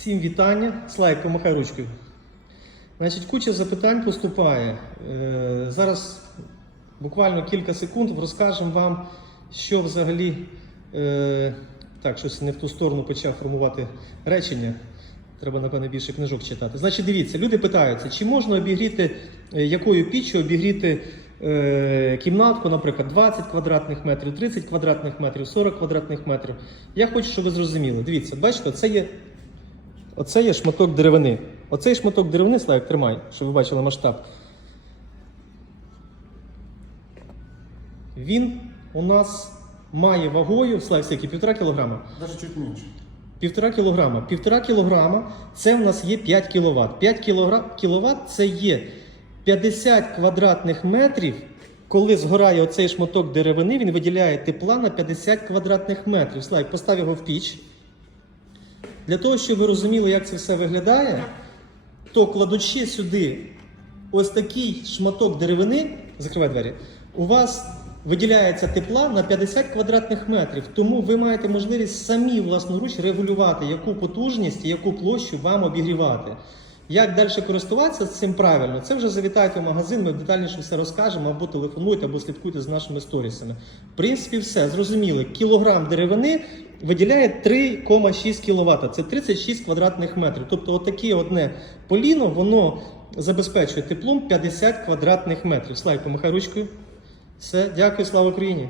Всім вітання. Слайк, помахай ручкою. Значить, куча запитань поступає. Е, зараз буквально кілька секунд розкажемо вам, що взагалі. Е, так, щось не в ту сторону почав формувати речення. Треба, напевне, більше книжок читати. Значить, дивіться, люди питаються, чи можна обігріти, е, якою піччю обігріти е, кімнатку, наприклад, 20 квадратних метрів, 30 квадратних метрів, 40 квадратних метрів. Я хочу, щоб ви зрозуміли. Дивіться, бачите, це є Оце є шматок деревини. Оцей шматок деревини, Славік, тримай, щоб ви бачили масштаб. Він у нас має вагою, Славік, скільки? Півтора кілограма. Даже чуть меньше. Півтора кілограма. Півтора кілограма це в нас є 5 кіловат. 5 кіловат це є 50 квадратних метрів. Коли згорає оцей шматок деревини, він виділяє тепла на 50 квадратних метрів. Слайк, постав його в піч. Для того, щоб ви розуміли, як це все виглядає, то кладучи сюди ось такий шматок деревини, закривай двері, у вас виділяється тепла на 50 квадратних метрів. Тому ви маєте можливість самі власноруч регулювати, яку потужність і яку площу вам обігрівати. Як далі користуватися цим правильно, це вже завітайте в магазин, ми детальніше все розкажемо, або телефонуйте, або слідкуйте за нашими сторісами. В принципі, все зрозуміло. Кілограм деревини виділяє 3,6 кВт. Це 36 квадратних метрів. Тобто, отаке одне поліно, воно забезпечує теплом 50 квадратних метрів. Слайд, помахай ручкою. Все, дякую, слава Україні!